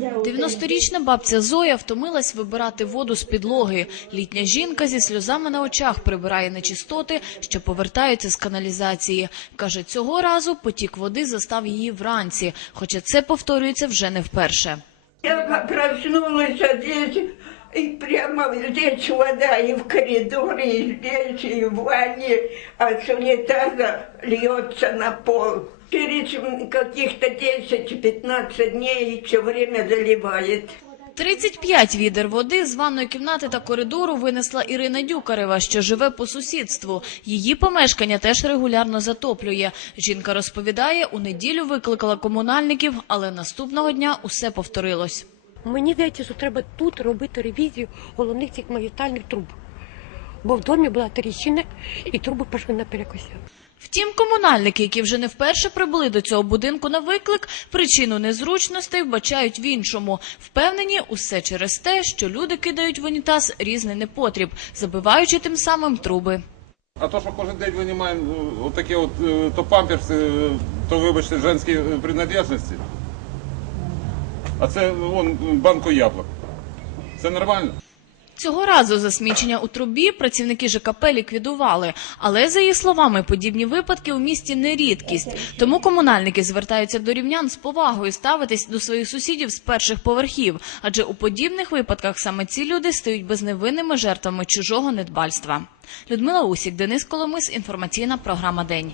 90-річна бабця Зоя втомилась вибирати воду з підлоги. Літня жінка зі сльозами на очах прибирає нечистоти, що повертаються з каналізації. Каже, цього разу потік води застав її вранці, хоча це повторюється вже не вперше. Я проснулась здесь, и прямо здесь вода, и в коридоре, и здесь, и в ванне, а с унитаза льется на пол. Через каких-то 10-15 дней все время заливает. 35 відер води з ванної кімнати та коридору винесла Ірина Дюкарева, що живе по сусідству. Її помешкання теж регулярно затоплює. Жінка розповідає, у неділю викликала комунальників, але наступного дня усе повторилось. Мені здається, що треба тут робити ревізію головних цих магістральних труб. Бо в домі була тріщина і труби пішли на перекосяк. Втім, комунальники, які вже не вперше прибули до цього будинку на виклик, причину незручностей вбачають в іншому. Впевнені, усе через те, що люди кидають в унітаз різний непотріб, забиваючи тим самим труби. А то, що кожен день винімаємо е, отакі от е, то памперси, е, то вибачте, женські принадлежності. А це вон банку яблук. Це нормально? Цього разу засмічення у трубі працівники ЖКП ліквідували, але за її словами, подібні випадки у місті не рідкість. Тому комунальники звертаються до рівнян з повагою ставитись до своїх сусідів з перших поверхів, адже у подібних випадках саме ці люди стають безневинними жертвами чужого недбальства. Людмила Усік, Денис Коломис, інформаційна програма День.